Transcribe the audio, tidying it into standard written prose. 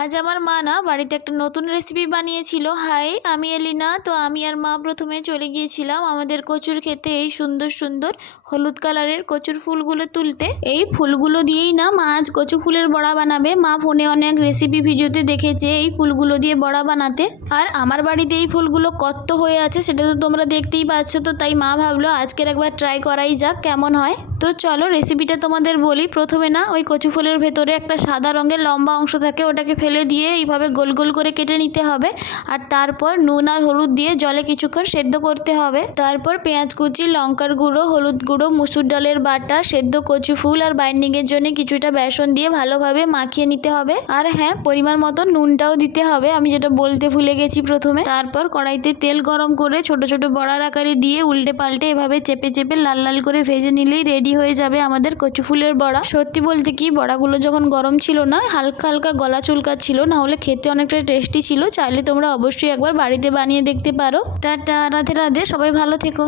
আজ আমার মা না বাড়িতে একটা নতুন রেসিপি বানিয়েছিল। হাই, আমি এলিনা। তো আমি আর মা প্রথমে চলে গিয়েছিলাম আমাদের কচুর ক্ষেতে এই সুন্দর সুন্দর হলুদ কালারের কচুর ফুলগুলো তুলতে। এই ফুলগুলো দিয়েই না মা আজ কচু ফুলের বড়া বানাবে। মা ফোনে অনেক রেসিপি ভিডিওতে দেখেছে এই ফুলগুলো দিয়ে বড়া বানাতে, আর আমার বাড়িতে এই ফুলগুলো কত হয়ে আছে সেটা তো তোমরা দেখতেই পাচ্ছ। তো তাই মা ভাবলো আজকের একবার ট্রাই করাই যাক কেমন হয়। তো চলো রেসিপিটা তোমাদের বলি। প্রথমে না ওই কচু ফুলের ভেতরে একটা সাদা রঙের লম্বা অংশ থাকে, ওটাকে ফেলে দিয়ে এইভাবে গোল গোল করে কেটে নিতে হবে। আর তারপর নুন আর হলুদ দিয়ে জলে কিছুক্ষণ সেদ্ধ করতে হবে। তারপর পেঁয়াজ কুচি, লঙ্কার গুঁড়ো, হলুদ গুঁড়ো, মুসুর ডালের বাটা, সেদ্ধ কচু ফুল আর বাইন্ডিংয়ের জন্য কিছুটা বেসন দিয়ে ভালোভাবে মাখিয়ে নিতে হবে। আর হ্যাঁ, পরিমাণ মতো নুনটাও দিতে হবে, আমি যেটা বলতে ভুলে গেছি প্রথমে। তারপর কড়াইতে তেল গরম করে ছোট ছোট বড়ার আকারে দিয়ে উল্টে পাল্টে এভাবে চেপে চেপে লাল লাল করে ভেজে নিলেই রেডি হয়ে যাবে আমাদের কচু ফুলের বড়া। সত্যি বলতে কি, বড়াগুলো যখন গরম ছিল না হালকা হালকা গলা চুলকাচ্ছিল, না হলে খেতে অনেকটা টেস্টি ছিল। চাইলে তোমরা অবশ্যই একবার বাড়িতে বানিয়ে দেখতে পারো। টাটা, রাধে রাধে, সবাই ভালো থেকো।